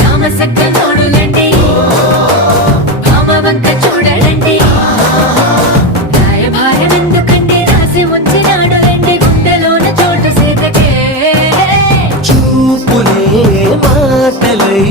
రామసక్కనోడులండి భామవంక చూడలండి రాయభారం ఎందుకండి రాసి ఉంచినాడు రండి గుండెలోన చోటు సీతకే చూపులే మాటలై